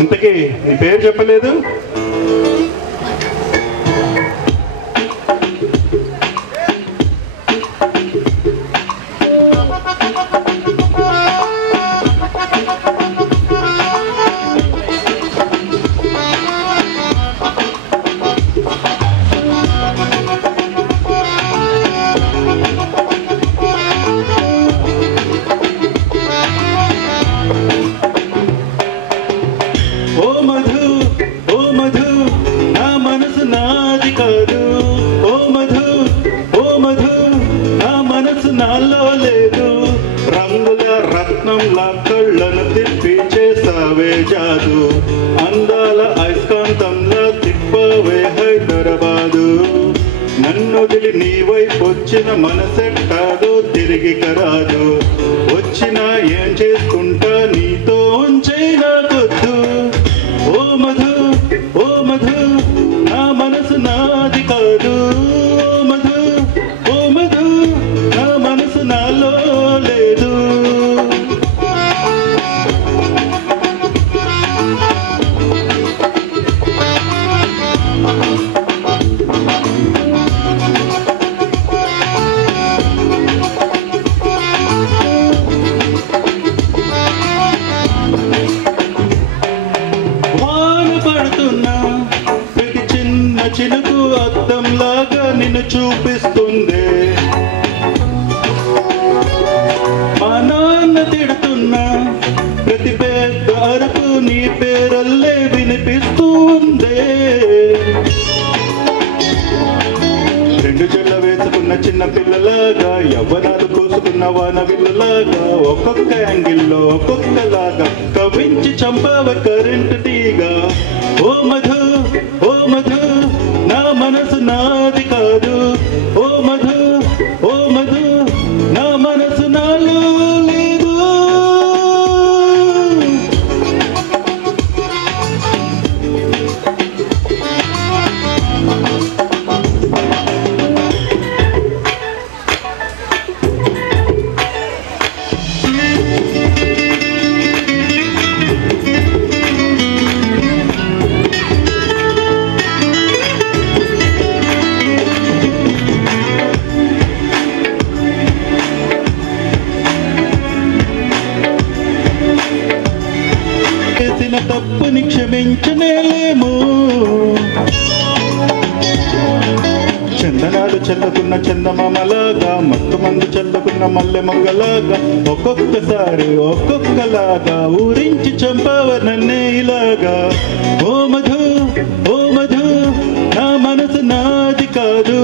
ఇంతకీ నీ పేరు చెప్పలేదు? నాలో లేదు రంగుల రత్నంలా కళ్ళను తిప్పి చేసావే జాదు అందాల అయస్కాంతంలా తిప్పవే హైదరాబాదు నన్నొదిలి నీ వైపు వచ్చిన మనసెట్టాదో తిరిగి కరాదు వచ్చినా ఏం చేసుకుంటా నీతో ఉంచైనా కొద్దు ఓ మధు ఓ మధు నా మనసు నాది కాదు ఓ మధు ఓ మధు నా మనసు నాలో లేదు చినుకు అద్దంలాగా నిన్ను చూపిస్తుంది మా నాన్న తిడుతున్నా ప్రతి పెద్ద అరుపు నీ పేరల్లే వినిపిస్తూ ఉంది రెండు చెళ్ళ వేసుకున్న చిన్న పిల్లలాగా యవ్వనాలు కూసుకున్న వానవిల్లులాగా ఒక్కొక్క యాంగిల్లో ఒక్కొక్కలాగా కవించి చంపావ కరెంటు తీగా ఓ మధు ఓ మధు నా మనసు నాది కాదు ఓ మధు ఓ మధు నా మనసు నాలో లేదు తప్పుని క్షమించనేలేము చందనాలు చల్లుకున్న చందమామలాగా మత్తు మందు చల్లుకున్న మల్లె మొగ్గలాగా ఒక్కొక్కసారి ఒక్కొక్కలాగా ఊరించి చంపావ నన్నే ఇలాగా ఓ మధు నా మనసు నాది కాదు